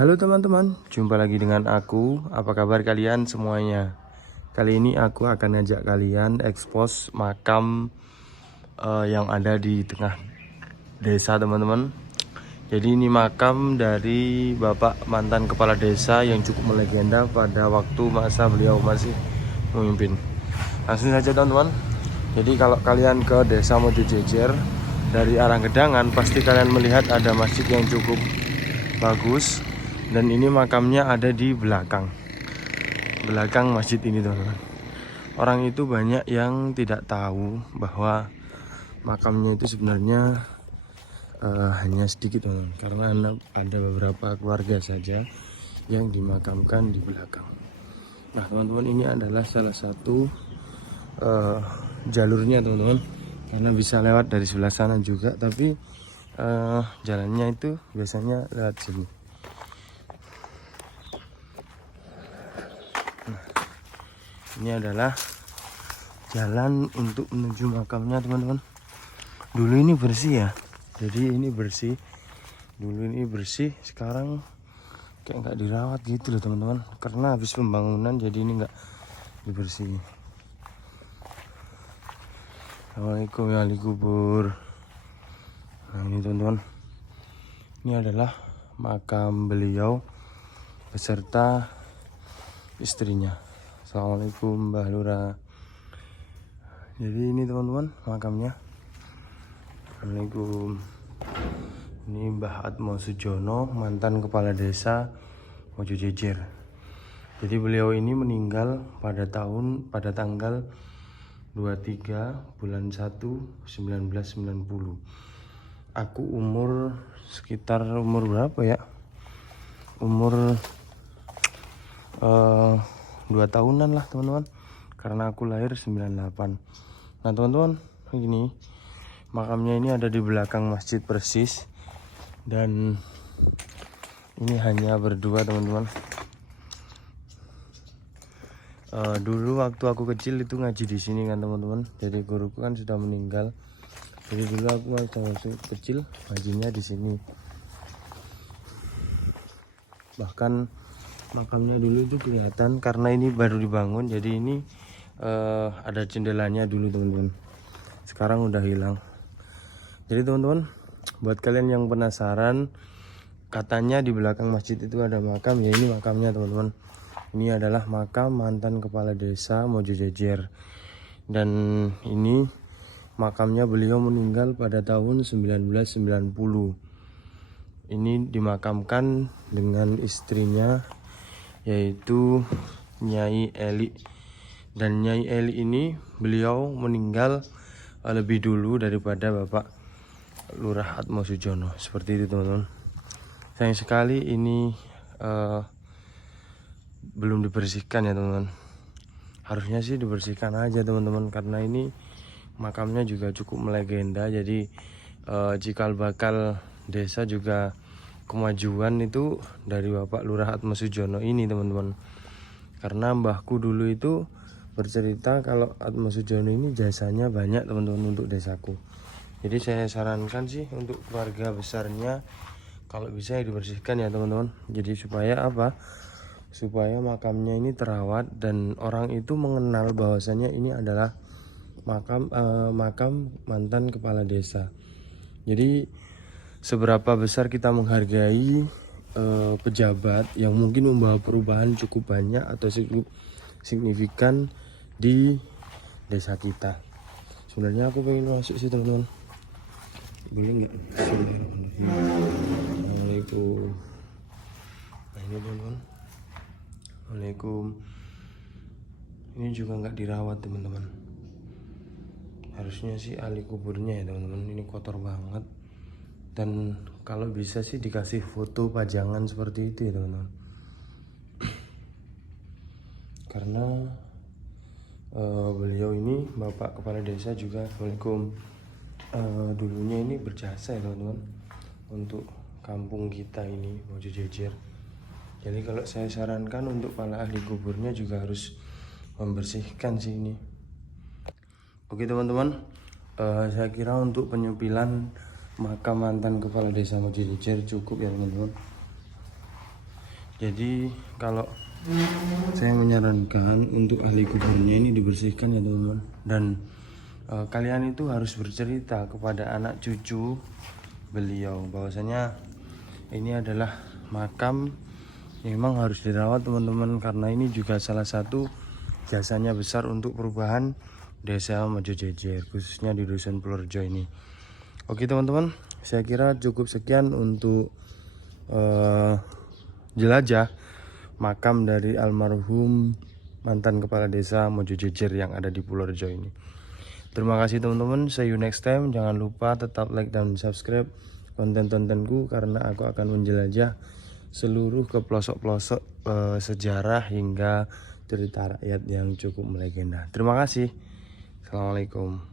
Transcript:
Halo teman-teman, jumpa lagi dengan aku. Apa kabar kalian semuanya? Kali ini aku akan ngajak kalian ekspos makam yang ada di tengah desa teman-teman. Jadi ini makam dari Bapak mantan kepala desa yang cukup melegenda pada waktu masa beliau masih memimpin. Langsung saja teman-teman. Jadi kalau kalian ke desa Mojojejer dari arah Gedangan, pasti kalian melihat ada masjid yang cukup bagus. Dan ini makamnya ada di belakang masjid ini teman-teman. Orang itu banyak yang tidak tahu bahwa makamnya itu sebenarnya hanya sedikit teman-teman, karena ada beberapa keluarga saja yang dimakamkan di belakang. Nah teman-teman, ini adalah salah satu jalurnya teman-teman, karena bisa lewat dari sebelah sana juga, tapi jalannya itu biasanya lewat sini. Ini adalah jalan untuk menuju makamnya teman-teman. Dulu ini bersih ya, jadi ini bersih. Dulu ini bersih, sekarang kayak nggak dirawat gitu loh teman-teman, karena habis pembangunan jadi ini nggak dibersih. Assalamualaikum ya ahli kubur. Nah ini teman-teman, ini adalah makam beliau beserta istrinya. Assalamualaikum Mbah Lura. Jadi ini teman-teman makamnya. Assalamualaikum. Ini Mbah Atmo Sujono, mantan kepala desa Mojojejer. Jadi beliau ini meninggal pada tanggal 23 bulan 1 1990. Aku sekitar umur berapa ya? Umur 2 tahunan lah teman-teman, karena aku lahir 98. Nah teman-teman, begini makamnya ini ada di belakang masjid persis, dan ini hanya berdua teman-teman. Dulu waktu aku kecil itu ngaji di sini kan teman-teman, jadi guruku kan sudah meninggal, jadi dulu aku waktu kecil ngajinya di sini. Bahkan makamnya dulu itu kelihatan karena ini baru dibangun, jadi ini ada jendelanya dulu teman-teman, sekarang udah hilang. Jadi teman-teman, buat kalian yang penasaran, katanya di belakang masjid itu ada makam, ya ini makamnya teman-teman. Ini adalah makam mantan kepala desa Mojojejer, dan ini makamnya beliau meninggal pada tahun 1990. Ini dimakamkan dengan istrinya, yaitu Nyai Eli. Dan Nyai Eli ini beliau meninggal lebih dulu daripada Bapak Lurah Atmo Sujono. Seperti itu teman-teman. Sayang sekali ini belum dibersihkan ya teman-teman. Harusnya sih dibersihkan aja teman-teman, karena ini makamnya juga cukup melegenda. Jadi cikal bakal desa juga kemajuan itu dari Bapak Lurah Atmo Sujono ini teman-teman. Karena mbahku dulu itu bercerita kalau Atmo Sujono ini jasanya banyak teman-teman untuk desaku. Jadi saya sarankan sih untuk keluarga besarnya kalau bisa ya dibersihkan ya teman-teman. Jadi supaya apa? Supaya makamnya ini terawat dan orang itu mengenal bahwasannya ini adalah makam mantan kepala desa. Jadi seberapa besar kita menghargai pejabat yang mungkin membawa perubahan cukup banyak atau signifikan di desa kita. Sebenarnya aku pengen masuk sih teman-teman, boleh nggak? Assalamualaikum. Nah ini teman-teman, Assalamualaikum. Ini juga nggak dirawat teman-teman. Harusnya sih ahli kuburnya ya teman-teman. Ini kotor banget. Dan kalau bisa sih dikasih foto pajangan seperti itu ya teman-teman. Karena beliau ini Bapak Kepala Desa juga, Assalamualaikum, dulunya ini berjasa ya teman-teman untuk kampung kita ini Mojojejer. Jadi kalau saya sarankan untuk para ahli kuburnya juga harus membersihkan sih ini. Oke teman-teman, saya kira untuk penyempilan makam mantan kepala desa Mojojejer cukup ya teman-teman. Jadi kalau saya menyarankan untuk ahli kuburnya ini dibersihkan ya teman-teman. Dan kalian itu harus bercerita kepada anak cucu beliau bahwasanya ini adalah makam yang memang harus dirawat teman-teman, karena ini juga salah satu jasanya besar untuk perubahan desa Mojo Jejer, khususnya di Dusun Purworejo ini. Oke teman-teman, saya kira cukup sekian untuk jelajah makam dari almarhum mantan kepala desa Mojo Jejer yang ada di Purworejo ini. Terima kasih teman-teman, see you next time. Jangan lupa tetap like dan subscribe konten-kontenku, karena aku akan menjelajah seluruh ke pelosok-pelosok sejarah hingga cerita rakyat yang cukup melegenda. Terima kasih. Assalamualaikum.